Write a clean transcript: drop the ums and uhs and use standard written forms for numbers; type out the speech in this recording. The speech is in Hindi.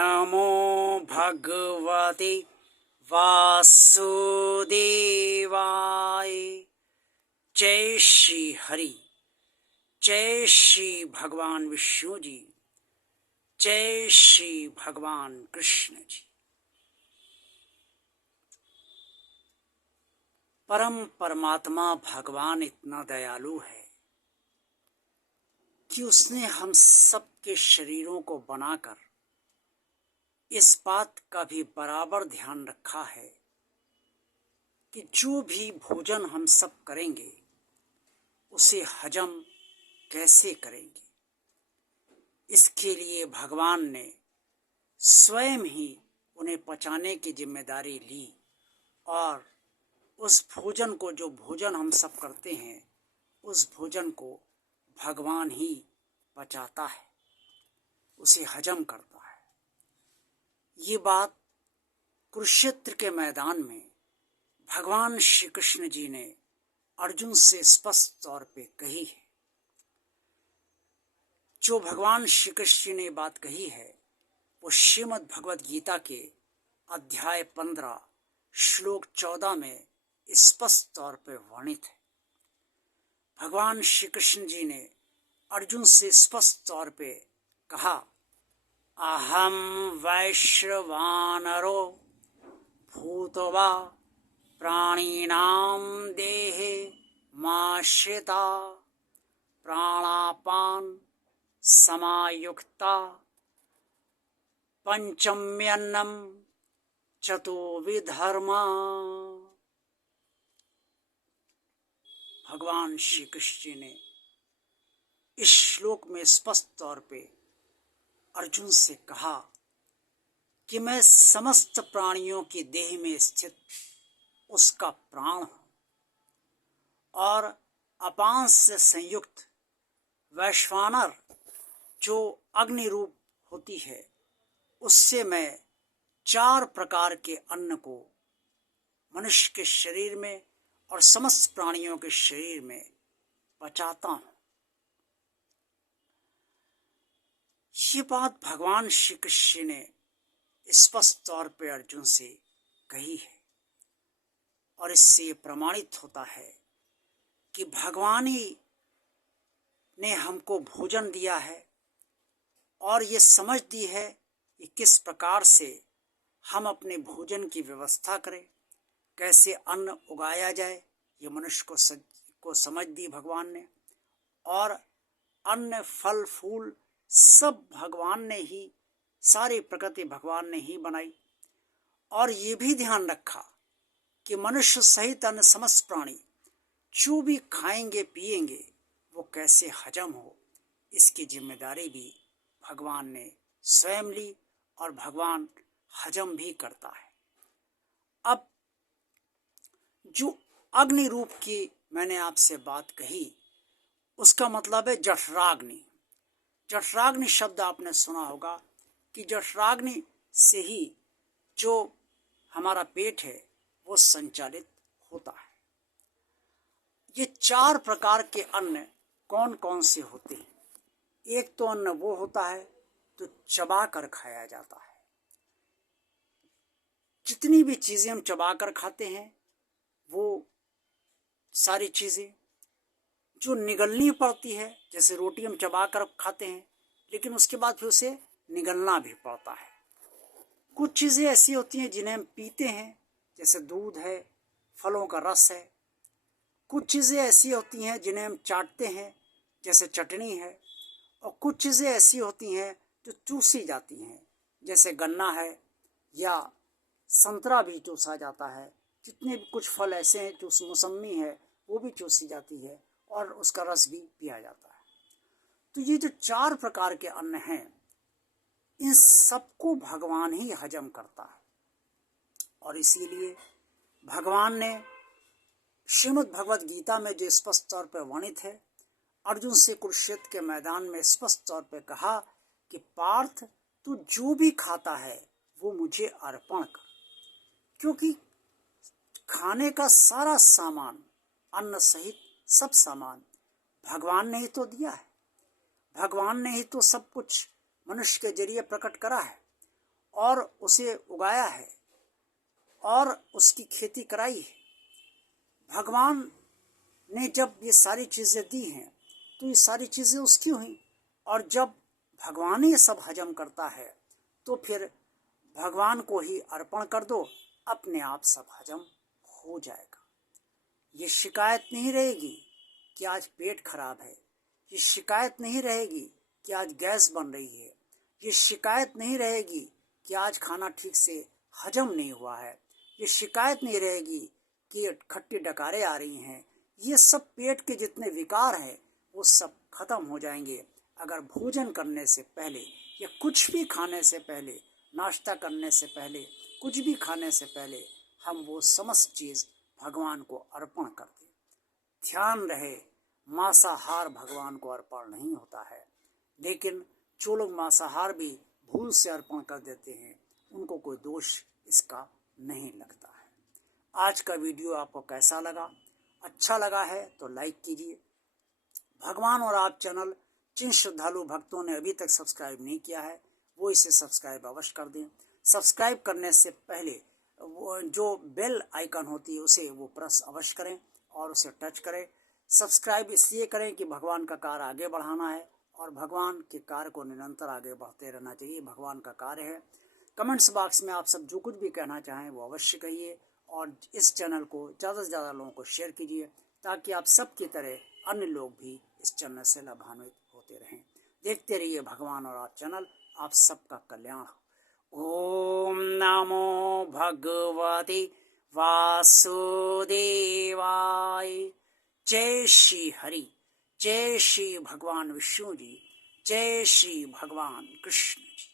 नमो भगवते वासुदेवाय। जय श्री हरि, जय श्री भगवान विष्णु जी, जय श्री भगवान कृष्ण जी। परम परमात्मा भगवान इतना दयालु है कि उसने हम सब के शरीरों को बनाकर इस बात का भी बराबर ध्यान रखा है कि जो भी भोजन हम सब करेंगे उसे हजम कैसे करेंगे। इसके लिए भगवान ने स्वयं ही उन्हें पचाने की जिम्मेदारी ली और उस भोजन को, जो भोजन हम सब करते हैं, उस भोजन को भगवान ही पचाता है, उसे हजम करता है। ये बात कुरुक्षेत्र के मैदान में भगवान श्री कृष्ण जी ने अर्जुन से स्पष्ट तौर पे कही है। जो भगवान श्री कृष्ण ने बात कही है वो श्रीमद् भगवद गीता के अध्याय 15 श्लोक 14 में स्पष्ट तौर पे वर्णित है। भगवान श्री कृष्ण जी ने अर्जुन से स्पष्ट तौर पे कहा, अहम वैश्वानरो भूत्वा प्राणिनां देहे माश्रिता प्राणापान समायुक्ता पंचम्यन्नम चतुर्विधर्मा। भगवान श्री कृष्ण जी ने इस श्लोक में स्पष्ट तौर पे अर्जुन से कहा कि मैं समस्त प्राणियों की देह में स्थित उसका प्राण हूं और अपान से संयुक्त वैश्वानर जो अग्नि रूप होती है उससे मैं 4 प्रकार के अन्न को मनुष्य के शरीर में और समस्त प्राणियों के शरीर में पचाता हूं। ये बात भगवान श्री कृष्ण ने स्पष्ट तौर पे अर्जुन से कही है और इससे ये प्रमाणित होता है कि भगवान ही ने हमको भोजन दिया है और ये समझ दी है कि किस प्रकार से हम अपने भोजन की व्यवस्था करें, कैसे अन्न उगाया जाए। ये मनुष्य को समझ दी भगवान ने, और अन्न फल फूल सब भगवान ने ही, सारी प्रकृति भगवान ने ही बनाई। और ये भी ध्यान रखा कि मनुष्य सहित अन्य समस्त प्राणी जो भी खाएंगे पिएंगे वो कैसे हजम हो, इसकी जिम्मेदारी भी भगवान ने स्वयं ली और भगवान हजम भी करता है। अब जो अग्नि रूप की मैंने आपसे बात कही उसका मतलब है जठराग्नि। जठराग्नि शब्द आपने सुना होगा कि जठराग्नि से ही जो हमारा पेट है वो संचालित होता है। ये 4 प्रकार के अन्न कौन कौन से होते हैं? एक तो अन्न वो होता है तो चबा कर खाया जाता है। जितनी भी चीजें हम चबा कर खाते हैं वो सारी चीजें जो निगलनी पड़ती है, जैसे रोटी हम चबा कर खाते हैं लेकिन उसके बाद फिर उसे निगलना भी पड़ता है। कुछ चीजें ऐसी होती हैं जिन्हें हम पीते हैं, जैसे दूध है, फलों का रस है। कुछ चीजें ऐसी होती हैं जिन्हें हम चाटते हैं, जैसे चटनी है। और कुछ चीजें ऐसी होती हैं जो चूसी जाती हैं, जैसे गन्ना है या संतरा भी चूसा जाता है। जितने भी कुछ फल ऐसे हैं, जो मौसमी है वो भी चूसी जाती है और उसका रस भी पिया जाता है। तो ये जो 4 प्रकार के अन्न हैं इन सबको भगवान ही हजम करता है। और इसीलिए भगवान ने श्रीमद् भगवद गीता में जो स्पष्ट तौर पर वर्णित है, अर्जुन से कुरुक्षेत्र के मैदान में स्पष्ट तौर पर कहा कि पार्थ तू जो भी खाता है वो मुझे अर्पण कर, क्योंकि खाने का सारा सामान, अन्न सहित सब सामान भगवान ने ही तो दिया है। भगवान ने ही तो सब कुछ मनुष्य के जरिए प्रकट करा है और उसे उगाया है और उसकी खेती कराई है। भगवान ने जब ये सारी चीज़ें दी हैं तो ये सारी चीज़ें उसकी हुई, और जब भगवान ये सब हजम करता है तो फिर भगवान को ही अर्पण कर दो, अपने आप सब हजम हो जाएगा। ये शिकायत नहीं रहेगी कि आज पेट खराब है, ये शिकायत नहीं रहेगी कि आज गैस बन रही है, ये शिकायत नहीं रहेगी कि आज खाना ठीक से हजम नहीं हुआ है, ये शिकायत नहीं रहेगी कि खट्टी डकारें आ रही हैं। ये सब पेट के जितने विकार हैं वो सब खत्म हो जाएंगे अगर भोजन करने से पहले या कुछ भी खाने से पहले, नाश्ता करने से पहले, कुछ भी खाने से पहले हम वो समस्त चीज़ भगवान को अर्पण कर दें। ध्यान रहे, मांसाहार भगवान को अर्पण नहीं होता है, लेकिन जो लोग मांसाहार भी भूल से अर्पण कर देते हैं उनको कोई दोष इसका नहीं लगता है। आज का वीडियो आपको कैसा लगा? अच्छा लगा है तो लाइक कीजिए। भगवान और आप चैनल जिन श्रद्धालु भक्तों ने अभी तक सब्सक्राइब नहीं किया है वो इसे सब्सक्राइब अवश्य कर दें। सब्सक्राइब करने से पहले वो जो बेल आइकन होती है उसे वो प्रेस अवश्य करें और उसे टच करें। सब्सक्राइब इसलिए करें कि भगवान का कार्य आगे बढ़ाना है और भगवान के कार्य को निरंतर आगे बढ़ते रहना चाहिए, भगवान का कार्य है। कमेंट्स बॉक्स में आप सब जो कुछ भी कहना चाहें वो अवश्य कहिए और इस चैनल को ज़्यादा से ज़्यादा लोगों को शेयर कीजिए ताकि आप सब की तरह अन्य लोग भी इस चैनल से लाभान्वित होते रहें। देखते रहिए भगवान और आप चैनल। आप सबका कल्याण हो। ओम नमो भगवते वासुदेवाय। जय श्री हरि, जय श्री भगवान विष्णु जी, जय श्री भगवान कृष्ण जी।